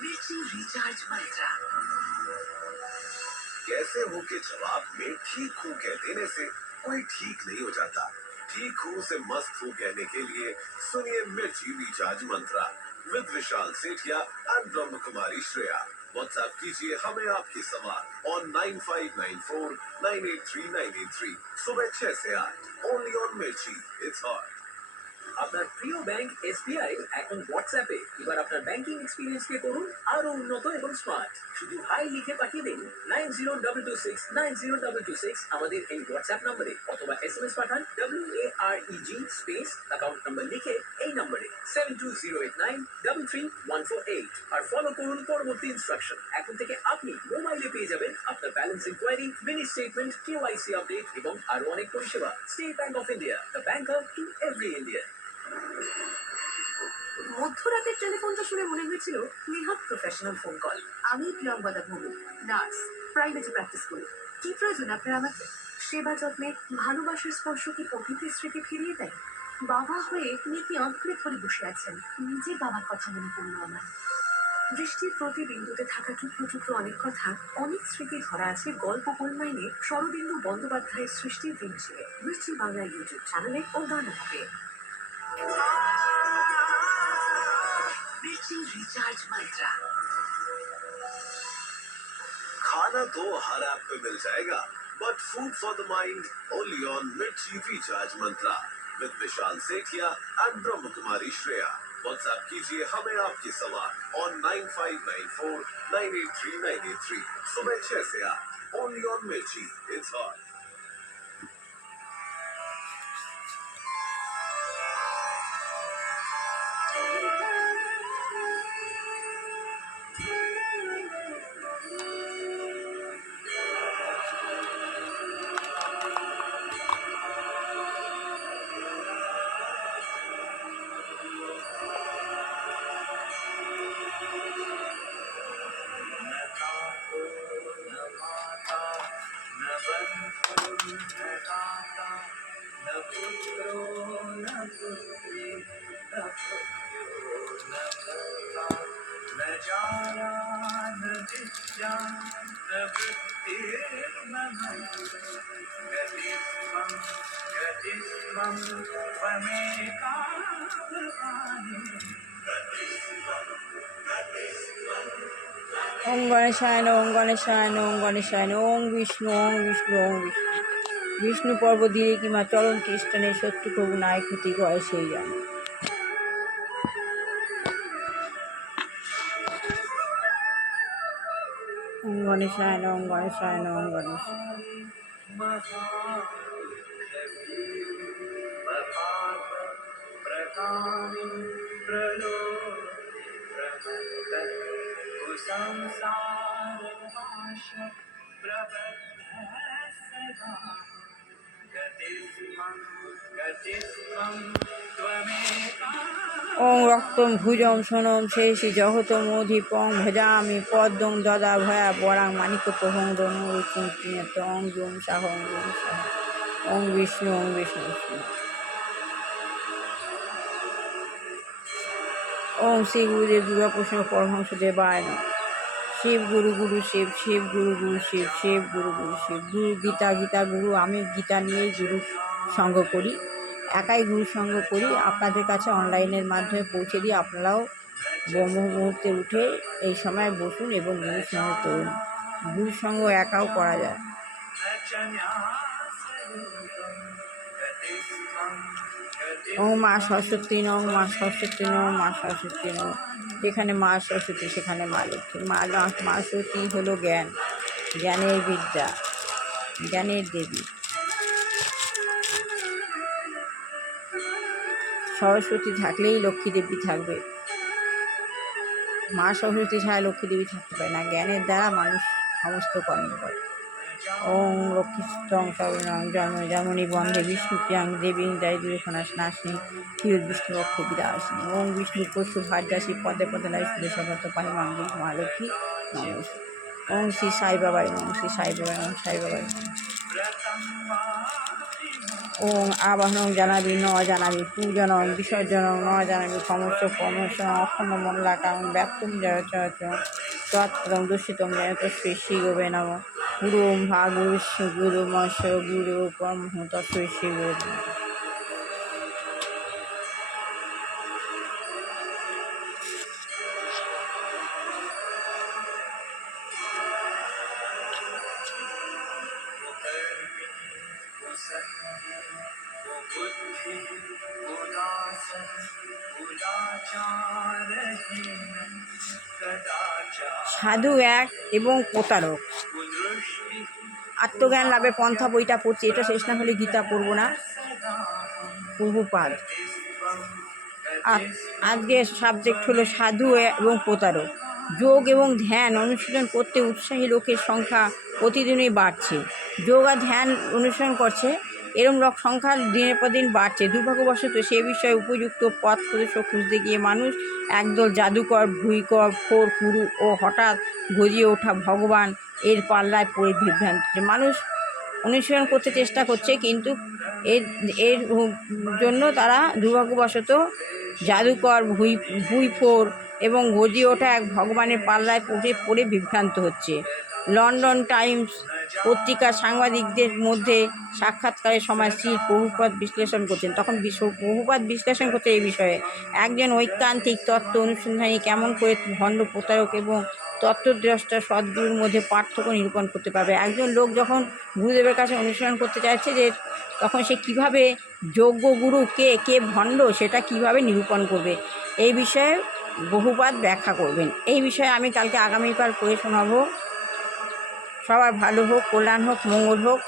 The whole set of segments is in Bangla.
मिर्ची रिचार्ज मंत्रा। कैसे हो के जवाब में ठीक हूँ कह देने से कोई ठीक नहीं हो जाता। ठीक हूँ से मस्त हूँ कहने के लिए सुनिए मिर्ची recharge Mantra with Vishal Sethia and Brahma Kumari Shreya. WhatsApp कीजिए हमें आपके सवाल ऑन 9594983983 सुबह 6 से 8 only on Mirchi. It's hot. আপনার প্রিয় ব্যাংক এসবিআই এখন হোয়াটসঅ্যাপে এবার আপনার ব্যাংকিং এক্সপিরিয়েন্সকে করুন আরো উন্নত এবং স্মার্ট। শুধু হাই লিখে পাঠিয়ে দিন 9022690226 আমাদের এই হোয়াটসঅ্যাপ নম্বরে, অথবা এসএমএস পাঠান WAREG স্পেস অ্যাকাউন্ট নাম্বার লিখে এই নম্বরে 7208933148 আর ফলো করুন পরবর্তী ইনস্ট্রাকশন। এখন থেকে আপনি মোবাইলে পেয়ে যাবেন আপনার balance enquiry, mini statement, KYC update এবং আরো অনেক পরিষেবা। State Bank of India, the banker to every Indian. মধ্যরাতের টেলিফোনটা শুনে মনে হয়েছিল নেহাত প্রফেশনাল ফোন কল। আমি প্রিয়ঙ্বদা ভৌমিক, নার্স, প্রাইভেটে প্র্যাকটিস করি। কি প্রয়োজন আপনার আমাকে? সেবা যত্নে, ভালোবাসার স্পর্শ কি পবিত্র স্মৃতি ফিরিয়ে দেয়? বাবা হয়ে মেয়েকে আঁকড়ে ধরে বসে আছেন। নিজের বাবার কথা মনে পড়লো আমার। বৃষ্টির প্রতি বিন্দুতে থাকা টুকরো টুকরো অনেক কথা, অনেক স্মৃতি ধরা আছে গল্প বন্যায়নে শরদিন্দু বন্দ্যোপাধ্যায়ের সৃষ্টির দিন ছিল বৃষ্টি বাংলা ইউটিউব চ্যানেলে ও গান হবে। मिर्ची रिचार्ज मंत्रा। खाना तो हर ऐप पे मिल जाएगा, but food for the mind only on Mirchi recharge Mantra with Vishal Sethia and Brahma Kumari Shreya. WhatsApp कीजिए हमें आपके सवाल ऑन 9594983983 सुबह 6 से 8 only on Mirchi. It's hot. ওম গণেশায় নমঃ, ওম গণেশায় নমঃ, ওম গণেশায় নমঃ। ওম বিষ্ণু, ওম বিষ্ণু, ওম বিষ্ণু। বিষ্ণু পর্ব দিয়ে কিংবা চরণ কীর্তনে শত্রু প্রভু নাই ক্ষতি করে সেই জানে। ওম গণেশায় নমঃ, ওম গণেশায় নমঃ, ওম গণেশায়। ওং রক্তম ভুজম সোনম শেষি জগতমোধিপং ভজামি পদ্মং দদা ভয়া বরাং মানিক প্রভং রনুচুং ওং জুম সাহ, ওং জুম সাহ। ওং বিষ্ণু, ওং বিষ্ণু, বিষ্ণু। ওং শ্রী গুরুদেব দুর্গা প্রসন্ন পরমহংস দেবায় নমঃ। শিব গুরু গুরু শিব, শিব গুরু গুরু শিব, শিব গুরু গুরু শিব। গুরু গীতা, গীতা গুরু। আমি গীতা নিয়েই গুরু সঙ্গ করি, একাই গুরু সঙ্গ করি। আপনাদের কাছে অনলাইনের মাধ্যমে পৌঁছে দিই। আপনারাও ব্রহ্ম মুহূর্তে উঠে এই সময় বসুন এবং গুরু সঙ্গ করুন। গুরু সঙ্গ একাও করা যায়। ও মা সরস্বতী নম, মা সরস্বতী নম, মা সরস্বতী নম। যেখানে মা সরস্বতী সেখানে মা লক্ষ্মী। মা সরস্বতী হলো জ্ঞান, জ্ঞানের বিদ্যা, জ্ঞানের দেবী। সরস্বতী থাকলেই লক্ষ্মী দেবী থাকবে। মা সরস্বতী ছাড়া লক্ষ্মী দেবী থাকতে পারে না। জ্ঞানের দ্বারা মানুষ সমস্ত কর্ম করে। ওং লক্ষ্মীষ্টং সর্বনাম জন্ম জন্মনি বন্ধে বিষ্ণু প্রিয়াং দেবী দারিদ্র্যনাশ নাশিনী ক্ষীর বিষ্ণুপক্ষ বিদাসিনী। ওং বিষ্ণু পশু ভার্যাসী পদে পদে লাই সুরে সগত পাহি মাঙ্গলিক মহালক্ষ্মী ওম শ্রী সাই বাবাই ওম শ্রী সাই বাবাই ওম সাই বাবাই ওম আবাহন জানাবি ন জানাবি পূজনং বিসর্জনং ন জানাবি সমস্ত কর্মস অখণ্ড মল্লাকাং ব্যক্তম জয় তৎপদং দূষিতং জয়ত শ্রী শ্রী গোবে নম গুরু ভা গুরু গুরু মশ গুরু পরম তৎ শ্রী গুরু। সাধু এক এবং প্রতারক। আত্মজ্ঞান লাভের পন্থা বইটা পড়ছি, এটা শেষ না হলে গীতা পড়বো না। প্রভুপাদ আজকের সাবজেক্ট হলো সাধু এবং প্রতারক। যোগ এবং ধ্যান অনুশীলন করতে উৎসাহী লোকের সংখ্যা প্রতিদিনই বাড়ছে। যোগ আর ধ্যান অনুসরণ করছে এরম লোক সংখ্যা দিনের পর দিন বাড়ছে। দুর্ভাগ্যবশত সে বিষয়ে উপযুক্ত পথ প্রদর্শক খুঁজতে গিয়ে মানুষ একদল জাদুকর, ভুইকর, ফোর গুরু ও হঠাৎ গজিয়ে ওঠা ভগবান এর পাল্লায় পড়ে বিভ্রান্ত। মানুষ অনুসরণ করতে চেষ্টা করছে, কিন্তু এর জন্য তারা দুর্ভাগ্যবশত জাদুকর, ভুইফোর এবং গজিয়ে ওঠা এক ভগবানের পাল্লায় পড়ে বিভ্রান্ত হচ্ছে। লন্ডন টাইমস পত্রিকার সাংবাদিকদের মধ্যে সাক্ষাৎকারের সময় শ্রী প্রভুপাদ বিশ্লেষণ করছেন, তখন প্রভুপাদ বিশ্লেষণ করতে এই বিষয়ে একজন ঐকান্তিক তত্ত্ব অনুসন্ধানী কেমন করে ভণ্ড, প্রতারক এবং তত্ত্বদ্রষ্টা সদ্গুরুর মধ্যে পার্থক্য নিরূপণ করতে পারবে। একজন লোক যখন গুরুদেবের কাছে অনুসরণ করতে চাইছে, যে তখন সে কিভাবে যোগ্য গুরু কে ভণ্ড সেটা কিভাবে নিরূপণ করবে, এই বিষয়ে বহুপাদ ব্যাখ্যা করবেন। এই বিষয়ে আমি কালকে আগামীকাল করে শোনাবো। সবার ভালো হোক, কল্যাণ হোক, মঙ্গল হোক।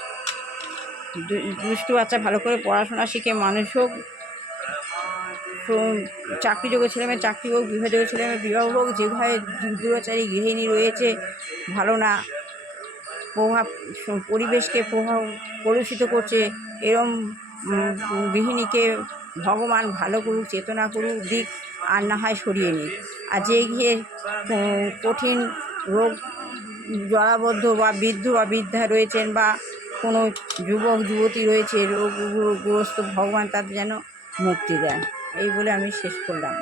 দুষ্টু বাচ্চা ভালো করে পড়াশোনা শিখে মানুষ হোক, চাকরিযোগ্য ছেলেমেয়ে চাকরি হোক, বিবাহযোগ্য ছেলেমেয়ে বিবাহ হোক। যেভাবে দুরাচারী গৃহিণী রয়েছে ভালো না, পরিবেশকে কলুষিত করছে, এরম গৃহিণীকে ভগবান ভালো করুক, চেতনা করুক, দিক আর না হয় সরিয়ে নিক। আর যে গিয়ে কঠিন রোগ জলাবদ্ধ বা বৃদ্ধ বা বৃদ্ধা রয়েছেন, বা কোনো যুবক যুবতী রয়েছে রোগগ্রস্ত, ভগবান তাদের যেন মুক্তি দেয়। এই বলে আমি শেষ করলাম।